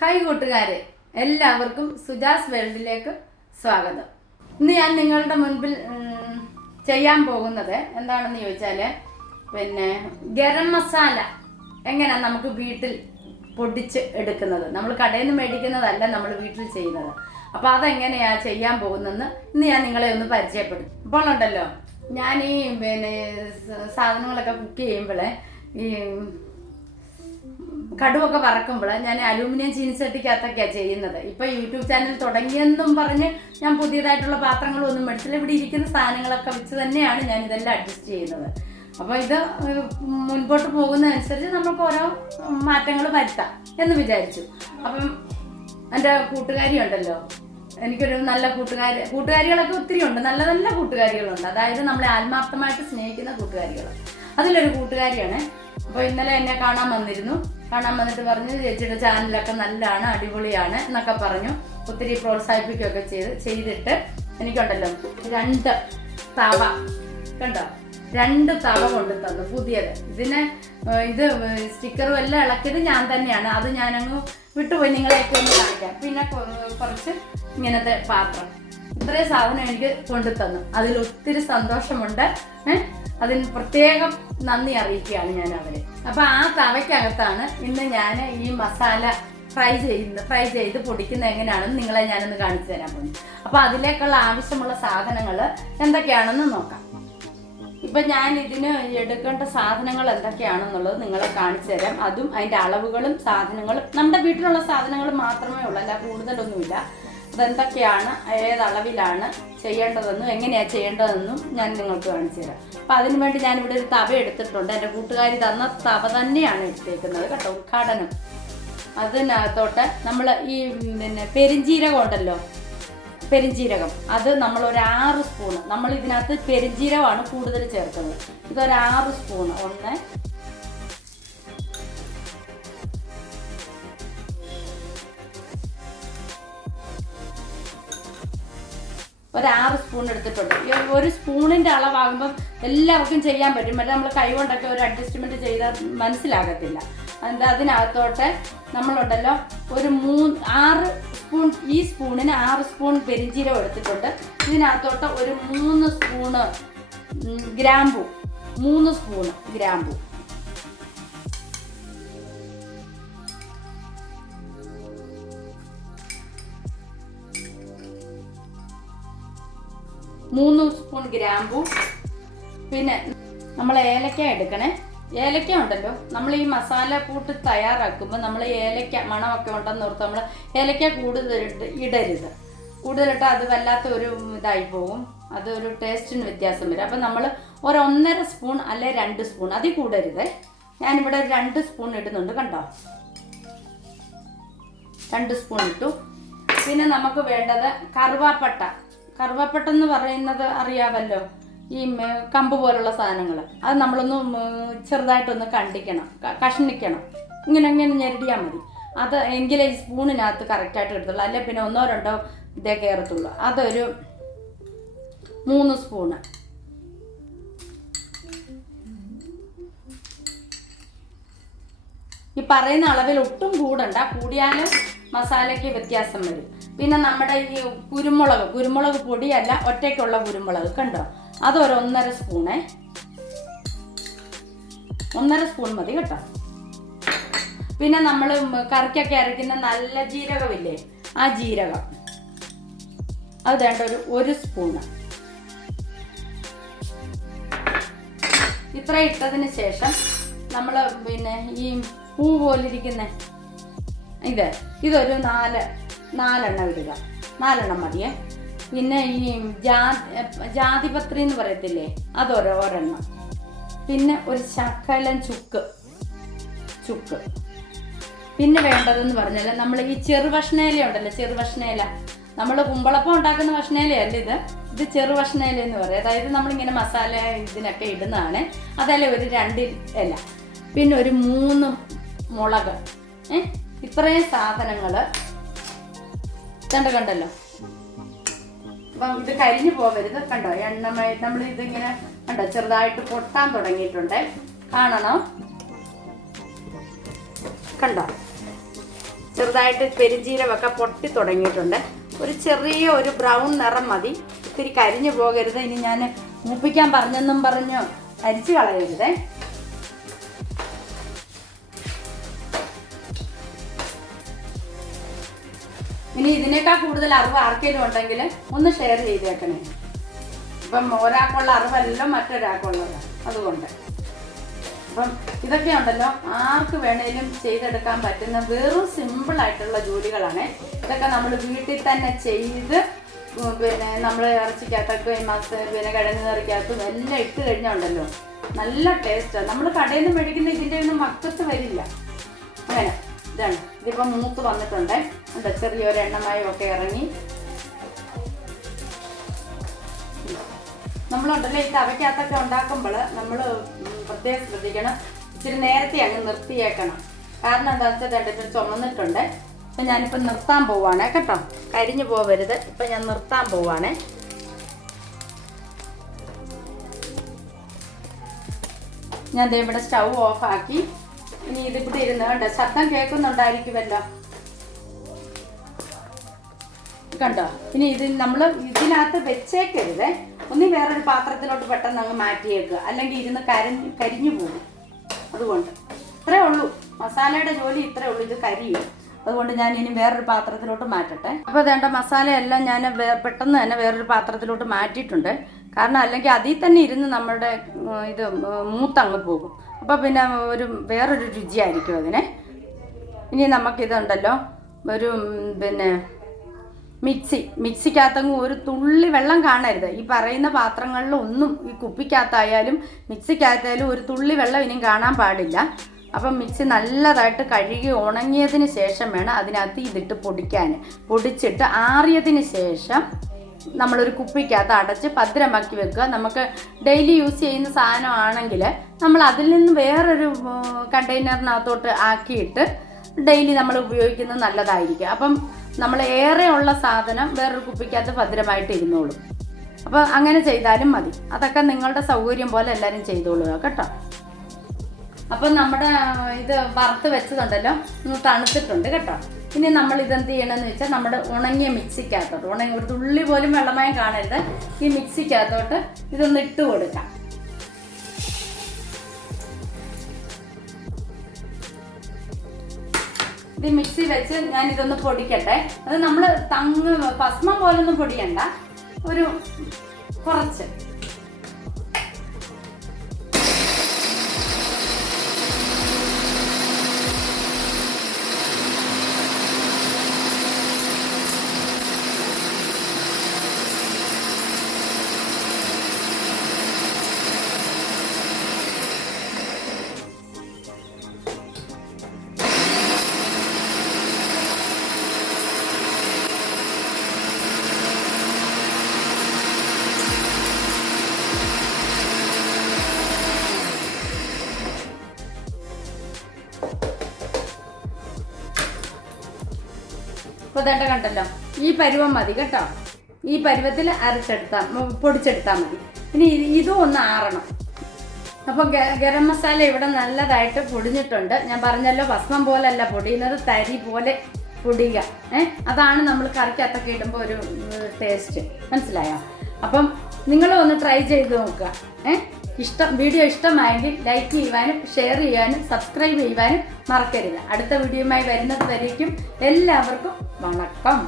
Hi കൂട്ടുകാരെ എല്ലാവർക്കും സുജാസ് വേൾഡിലേക്ക് സ്വാഗതം. ഇന്ന് ഞാൻ നിങ്ങളുടെ മുൻപിൽ ചെയ്യാൻ പോകുന്നത് എന്താണെന്ന് ചോദിച്ചാൽ പിന്നെ ഗരം മസാല എങ്ങനെയാണ് നമുക്ക് വീട്ടിൽ പൊടിച്ച് എടുക്കുന്നത്? നമ്മൾ കടയിൽ നിന്ന് മേടിക്കുന്നതല്ല നമ്മൾ വീട്ടിൽ ചെയ്യുന്നത്. അപ്പോൾ അതെങ്ങനെയാണ് ചെയ്യാൻ പോകുന്നതെന്ന് ഇന്ന് ഞാൻ നിങ്ങളെ ഒന്ന് പരിചയപ്പെടും അപ്പോൾ ഉണ്ടല്ലോ ഞാൻ ഈ പിന്നെ സാധനങ്ങളൊക്കെ കുക്ക് ചെയ്യുമ്പോൾ ഈ കടുവൊക്കെ വറക്കുമ്പോൾ ഞാൻ അലൂമിനിയം ചീനിച്ചട്ടിക്കകത്തൊക്കെയാണ് ചെയ്യുന്നത്. ഇപ്പൊ യൂട്യൂബ് ചാനൽ തുടങ്ങിയെന്നും പറഞ്ഞ് ഞാൻ പുതിയതായിട്ടുള്ള പാത്രങ്ങളൊന്നും മേടിച്ചില്ല ഇവിടെ ഇരിക്കുന്ന സാധനങ്ങളൊക്കെ വെച്ച് തന്നെയാണ് ഞാൻ ഇതെല്ലാം അഡ്ജസ്റ്റ് ചെയ്യുന്നത്. അപ്പോൾ ഇത് മുൻപോട്ട് പോകുന്നതനുസരിച്ച് നമുക്ക് ഓരോ മാറ്റങ്ങൾ വരുത്താം എന്ന് വിചാരിച്ചു. അപ്പം എന്റെ കൂട്ടുകാരി ഉണ്ടല്ലോ എനിക്കൊരു നല്ല കൂട്ടുകാരി കൂട്ടുകാരികളൊക്കെ ഒത്തിരി ഉണ്ട്. നല്ല നല്ല കൂട്ടുകാരികളുണ്ട്. അതായത് നമ്മളെ ആത്മാർത്ഥമായിട്ട് സ്നേഹിക്കുന്ന കൂട്ടുകാരികൾ അതിലൊരു കൂട്ടുകാരിയാണ് അപ്പോൾ ഇന്നലെ എന്നെ കാണാൻ വന്നിരുന്നു. കാണാൻ വന്നിട്ട് പറഞ്ഞു ചേച്ചിയുടെ ചാനലൊക്കെ നല്ലതാണ് അടിപൊളിയാണ് എന്നൊക്കെ പറഞ്ഞു. ഒത്തിരി പ്രോത്സാഹിപ്പിക്കുകയൊക്കെ ചെയ്ത് ചെയ്തിട്ട് എനിക്കുണ്ടല്ലോ രണ്ട് തവ കണ്ടോ? രണ്ട് തവ കൊണ്ട് തന്നു പുതിയത്. ഇതിന് ഇത് സ്റ്റിക്കറും എല്ലാം ഇളക്കിയത് ഞാൻ തന്നെയാണ്. അത് ഞാനങ്ങ് വിട്ടുപോയി നിങ്ങളെയൊക്കെ ഒന്ന് കാണിക്കാം. പിന്നെ കുറച്ച് ഇങ്ങനത്തെ പാത്രം. ഇത്രയും സാധനം എനിക്ക് കൊണ്ടു തന്നു അതിൽ ഒത്തിരി സന്തോഷമുണ്ട്. അതിന് പ്രത്യേകം നന്ദി അറിയിക്കുകയാണ് ഞാൻ അവരെ. അപ്പൊ ആ തവയ്ക്കകത്താണ് ഇന്ന് ഞാൻ ഈ മസാല ഫ്രൈ ചെയ്യുന്നത് ഫ്രൈ ചെയ്ത് പൊടിക്കുന്ന എങ്ങനെയാണെന്ന് നിങ്ങളെ ഞാനൊന്ന് കാണിച്ചു തരാൻ പോകുന്നു. അപ്പൊ അതിലേക്കുള്ള ആവശ്യമുള്ള സാധനങ്ങൾ എന്തൊക്കെയാണെന്ന് നോക്കാം. ഇപ്പൊ ഞാൻ ഇതിന് എടുക്കേണ്ട സാധനങ്ങൾ എന്തൊക്കെയാണെന്നുള്ളത് നിങ്ങളെ കാണിച്ചു തരാം. അതും അതിന്റെ അളവുകളും സാധനങ്ങളും നമ്മുടെ വീട്ടിലുള്ള സാധനങ്ങൾ മാത്രമേ ഉള്ളൂ. അല്ല കൂടുതലൊന്നുമില്ല. അതെന്തൊക്കെയാണ് ഏത് അളവിലാണ് ചെയ്യേണ്ടതെന്നും എങ്ങനെയാണ് ചെയ്യേണ്ടതെന്നും ഞാൻ നിങ്ങൾക്ക് കാണിച്ചു തരാം. അപ്പം അതിനുവേണ്ടി ഞാനിവിടെ ഒരു തവ എടുത്തിട്ടുണ്ട്. എന്റെ കൂട്ടുകാരി തന്ന തവ തന്നെയാണ് എടുത്തേക്കുന്നത് കേട്ടോ ഉദ്ഘാടനം. അതിനകത്തോട്ട് നമ്മൾ ഈ പിന്നെ പെരിഞ്ചീരകം ഉണ്ടല്ലോ പെരിഞ്ചീരകം. അത് നമ്മൾ ഒരു ആറ് സ്പൂണ്. നമ്മൾ ഇതിനകത്ത് പെരിഞ്ചീരകമാണ് കൂടുതൽ ചേർക്കുന്നത്. ഇതൊരു ആറ് സ്പൂണ്. ഒന്ന് ഒരു ആറ് സ്പൂൺ എടുത്തിട്ടുണ്ട്. ഈ ഒരു സ്പൂണിന്റെ അളവാകുമ്പം എല്ലാവർക്കും ചെയ്യാൻ പറ്റും. മറ്റേ നമ്മൾ കൈ കൊണ്ടൊക്കെ ഒരു അഡ്ജസ്റ്റ്മെന്റ് ചെയ്താൽ മനസ്സിലാകത്തില്ല. എന്താ അതിനകത്തോട്ട് നമ്മളുണ്ടല്ലോ ഒരു മൂന്ന് ആറ് സ്പൂൺ ഈ സ്പൂണിന് ആറ് സ്പൂൺ പെരിഞ്ചീരം എടുത്തിട്ടുണ്ട്. ഇതിനകത്തോട്ട് ഒരു മൂന്ന് സ്പൂണ് ഗ്രാമ്പു. മൂന്ന് സ്പൂണ് ഗ്രാമ്പു. മൂന്ന് സ്പൂൺ ഗ്രാമ്പു. പിന്നെ നമ്മൾ ഏലക്ക എടുക്കണേ. ഏലക്ക ഉണ്ടല്ലോ. നമ്മൾ ഈ മസാല കൂട്ട് തയ്യാറാക്കുമ്പോൾ നമ്മൾ ഏലക്ക മണമൊക്കെ ഉണ്ടെന്ന് ഓർത്ത് നമ്മൾ ഏലക്ക കൂടുതലിട്ട് ഇടരുത്. കൂടുതലിട്ട് അത് വല്ലാത്ത ഒരു ഇതായി പോകും അതൊരു ടേസ്റ്റിന് വ്യത്യാസം വരും. അപ്പം നമ്മൾ ഒരു ഒന്നര സ്പൂൺ അല്ലെ രണ്ട് സ്പൂൺ അതിൽ കൂടരുത്. ഞാനിവിടെ രണ്ട് സ്പൂൺ ഇടുന്നുണ്ട് കണ്ടോ? രണ്ട് സ്പൂൺ ഇട്ടു. പിന്നെ നമുക്ക് വേണ്ടത് കറുവാപ്പട്ട. കറുവാപ്പട്ട എന്ന് പറയുന്നത് അറിയാമല്ലോ? ഈ കമ്പ് പോലുള്ള സാധനങ്ങൾ അത് നമ്മളൊന്ന് ചെറുതായിട്ടൊന്ന് കണ്ടിക്കണം കഷ്ണിക്കണം. ഇങ്ങനെ ഇങ്ങനെ ഞെരടിയാൽ മതി. അത് എങ്കിലേ സ്പൂണിനകത്ത് കറക്റ്റായിട്ട് എടുത്തുള്ളൂ. അല്ലെ പിന്നെ ഒന്നോ രണ്ടോ ഇതേ കയറത്തുള്ളൂ. അതൊരു മൂന്ന് സ്പൂണ്. ഈ പറയുന്ന അളവിൽ ഒട്ടും കൂടണ്ട. കൂടിയാലും മസാലയ്ക്ക് വ്യത്യാസം വരും. പിന്നെ നമ്മുടെ ഈ കുരുമുളക് കുരുമുളക് പൊടിയല്ല ഒറ്റയ്ക്കുള്ള കുരുമുളക് കണ്ടോ? അതൊരു ഒന്നര സ്പൂണേ. ഒന്നര സ്പൂൺ മതി കേട്ടോ. പിന്നെ നമ്മൾ കറിക്കൊക്കെ അരയ്ക്കുന്ന നല്ല ജീരകമില്ലേ? ആ ജീരകം. അത് വേണ്ട ഒരു ഒരു സ്പൂണ് ഇത്ര ഇട്ടതിന് ശേഷം നമ്മൾ പിന്നെ ഈ പൂ പോലിരിക്കുന്ന ഇത് ഇതൊരു നാല് നാലെണ്ണം ഇടുക. നാലെണ്ണം മതിയേ. പിന്നെ ഈ ജാ ജാതിപത്രി എന്ന് പറയത്തില്ലേ? അതൊരോ ഒരെണ്ണം. പിന്നെ ഒരു ശകലം ചുക്ക്. ചുക്ക്. പിന്നെ വേണ്ടതെന്ന് പറഞ്ഞാൽ നമ്മൾ ഈ ചെറുഭക്ഷണയില ഉണ്ടല്ലോ ചെറുഭക്ഷണയില നമ്മൾ കുമ്പളപ്പം ഉണ്ടാക്കുന്ന ഭക്ഷണയിലയല്ല ഇത്? ഇത് ചെറുഭക്ഷണയില എന്ന് പറയും. അതായത് നമ്മളിങ്ങനെ മസാല ഇതിനൊക്കെ ഇടുന്നതാണ്. അതല്ല ഒരു രണ്ട് ഇല. പിന്നെ ഒരു മൂന്ന് മുളക്. ഏ? ഇത്രയും സാധനങ്ങൾ കണ്ട കണ്ടല്ലോ? അപ്പം ഇത് കരിഞ്ഞു പോകരുത് കണ്ടോ? എണ്ണമയ നമ്മൾ ഇതിങ്ങനെ കണ്ടോ? ചെറുതായിട്ട് പൊട്ടാൻ തുടങ്ങിയിട്ടുണ്ട്. കാണണോ. കണ്ടോ? ചെറുതായിട്ട് പെരിഞ്ചീരമൊക്കെ പൊട്ടി തുടങ്ങിയിട്ടുണ്ട്. ഒരു ചെറിയ ഒരു ബ്രൗൺ നിറം മതി. ഇത്തിരി കരിഞ്ഞു പോകരുത്. ഇനി ഞാൻ മൂപ്പിക്കാൻ പറഞ്ഞെന്നും പറഞ്ഞു അരിച്ചു കളയരുതേ. ഇനി ഇതിനേക്കാൾ കൂടുതൽ അറിവ് ആർക്കെങ്കിലും ഉണ്ടെങ്കിൽ ഒന്ന് ഷെയർ ചെയ്തേക്കണേ. ഇപ്പം ഒരാൾക്കുള്ള അറിവല്ലോ മറ്റൊരാൾക്കുള്ളത്. അതുകൊണ്ട്. അപ്പം ഇതൊക്കെ ഉണ്ടല്ലോ ആർക്ക് വേണേലും ചെയ്തെടുക്കാൻ പറ്റുന്ന വെറും സിമ്പിൾ ആയിട്ടുള്ള ജോലികളാണ്. ഇതൊക്കെ നമ്മൾ വീട്ടിൽ തന്നെ ചെയ്ത് പിന്നെ നമ്മൾ ഇറച്ചിക്കകത്തൊക്കെ മസ് പിന്നെ കിഴങ്ങ് കറിക്കകത്തും എല്ലാം ഇട്ട് കഴിഞ്ഞുണ്ടല്ലോ നല്ല ടേസ്റ്റാണ് നമ്മൾ കടയിൽ നിന്ന് മേടിക്കുന്ന ഇതിന്റെ ഒന്നും മക്കത്ത് വരില്ല. അങ്ങനെ. ഇതാണ്. ഇതിപ്പോ മൂത്ത് വന്നിട്ടുണ്ട്. ഉണ്ട് ചെറിയൊരു എണ്ണമയം ഒക്കെ ഇറങ്ങി. നമ്മളുണ്ടല്ലോ ഈ തവയ്ക്കകത്തൊക്കെ ഉണ്ടാക്കുമ്പോൾ നമ്മൾ പ്രത്യേകം ശ്രദ്ധിക്കണം. ഇച്ചിരി നേരത്തെ അങ്ങ് നിർത്തിയേക്കണം. കാരണം എന്താണെന്ന് വെച്ചാൽ രണ്ടിനും ചുമന്നിട്ടുണ്ട്. അപ്പം ഞാനിപ്പോൾ നിർത്താൻ പോവാണ് കേട്ടോ? കരിഞ്ഞു പോവരുത്. ഇപ്പം ഞാൻ നിർത്താൻ പോവാണ്. ഞാൻ ഇവിടെ സ്റ്റൗ ഓഫാക്കി ഇനി ഇതിവിടെ ഇരുന്ന് കണ്ടോ? ശബ്ദം കേൾക്കുന്നുണ്ടായിരിക്കുമല്ലോ. കണ്ടോ? ഇനി ഇത് നമ്മൾ ഇതിനകത്ത് വെച്ചേക്കരുത്. ഒന്നി വേറൊരു പാത്രത്തിലോട്ട് പെട്ടെന്ന് അങ്ങ് മാറ്റിയേക്കുക അല്ലെങ്കിൽ ഇരുന്ന് കരഞ്ഞ് കരിഞ്ഞു പോകും. അതുകൊണ്ട്. ഇത്രേ ഉള്ളൂ. മസാലയുടെ ജോലി ഇത്രേ ഉള്ളൂ. ഇത് കരിയും. അതുകൊണ്ട് ഞാൻ ഇനി വേറൊരു പാത്രത്തിലോട്ട് മാറ്റട്ടെ. അപ്പോൾ വേണ്ട മസാലയെല്ലാം ഞാൻ പെട്ടെന്ന് തന്നെ വേറൊരു പാത്രത്തിലോട്ട് മാറ്റിയിട്ടുണ്ട്. കാരണം അല്ലെങ്കിൽ അതിൽ തന്നെ ഇരുന്ന് നമ്മുടെ ഇത് മൂത്തങ്ങ് പോകും. അപ്പോൾ പിന്നെ ഒരു വേറൊരു രുചിയായിരിക്കും അതിനെ. ഇനി നമുക്കിതുണ്ടല്ലോ ഒരു പിന്നെ മിക്സി മിക്സിക്കകത്തങ്ങ് ഒരു തുള്ളി വെള്ളം കാണരുത്. ഈ പറയുന്ന പാത്രങ്ങളിലൊന്നും ഈ കുപ്പിക്കകത്തായാലും മിക്സിക്കകത്തായാലും ഒരു തുള്ളി വെള്ളം ഇനിയും കാണാൻ പാടില്ല. അപ്പം മിക്സി നല്ലതായിട്ട് കഴുകി ഉണങ്ങിയതിന് ശേഷം വേണം അതിനകത്ത് ഇതിട്ട് പൊടിക്കാൻ പൊടിച്ചിട്ട് ആറിയതിന് ശേഷം നമ്മളൊരു കുപ്പിക്കകത്ത് അടച്ച് ഭദ്രമാക്കി വെക്കുക. നമുക്ക് ഡെയിലി യൂസ് ചെയ്യുന്ന സാധനമാണെങ്കിൽ നമ്മൾ അതിൽ നിന്ന് വേറൊരു കണ്ടെയ്നറിനകത്തോട്ട് ആക്കിയിട്ട് ഡെയിലി നമ്മൾ ഉപയോഗിക്കുന്നത് നല്ലതായിരിക്കും. അപ്പം നമ്മൾ ഏറെ ഉള്ള സാധനം വേറൊരു കുപ്പിക്കകത്ത് ഭദ്രമായിട്ട് ഇരുന്നോളും. അപ്പോൾ അങ്ങനെ ചെയ്താലും മതി. അതൊക്കെ നിങ്ങളുടെ സൗകര്യം പോലെ എല്ലാവരും ചെയ്തോളുക കേട്ടോ. അപ്പം നമ്മുടെ ഇത് വറുത്ത് വെച്ചതുണ്ടല്ലോ. ഒന്ന് തണുത്തിട്ടുണ്ട് കേട്ടോ. ഇനി നമ്മൾ ഇതെന്ത് ചെയ്യണമെന്ന് വെച്ചാൽ നമ്മുടെ ഉണങ്ങിയ മിക്സിക്കകത്തോട്ട് ഉണങ്ങി ഒരു തുള്ളി പോലും വെള്ളമയം കാണരുത്. ഈ മിക്സിക്കകത്തോട്ട് ഇതൊന്ന് ഇട്ട് കൊടുക്കാം. ഇത് മിക്സി വെച്ച് ഞാൻ ഇതൊന്ന് പൊടിക്കട്ടെ. അത് നമ്മൾ തങ്ങ് ഭസ്മം പോലൊന്നും പൊടിയണ്ട. ഒരു കുറച്ച്. ഇപ്പോൾ കണ്ടല്ലോ. ഈ പരുവം മതി കേട്ടോ. ഈ പരുവത്തിൽ അരച്ചെടുത്താൽ പൊടിച്ചെടുത്താൽ മതി. ഇനി ഇത് ഒന്ന് ആറണം. അപ്പോൾ ഗരം മസാല ഇവിടെ നല്ലതായിട്ട് പൊടിഞ്ഞിട്ടുണ്ട്. ഞാൻ പറഞ്ഞല്ലോ ഭസ്മം പോലല്ല പൊടിയുന്നത് തരി പോലെ പൊടിയുക. ഏ? അതാണ് നമ്മൾ കറിക്കകത്തൊക്കെ ഇടുമ്പോൾ ഒരു ടേസ്റ്റ് മനസ്സിലായോ? അപ്പം നിങ്ങൾ ഒന്ന് ട്രൈ ചെയ്ത് നോക്കുക. ഏ? ഇഷ്ടം വീഡിയോ ഇഷ്ടമായെങ്കിൽ ലൈക്ക് ചെയ്യുവാനും ഷെയർ ചെയ്യാനും സബ്സ്ക്രൈബ് ചെയ്യുവാനും മറക്കരുത്. അടുത്ത വീഡിയോയുമായി വരുന്നത് വരേക്കും എല്ലാവർക്കും வணக்கம்.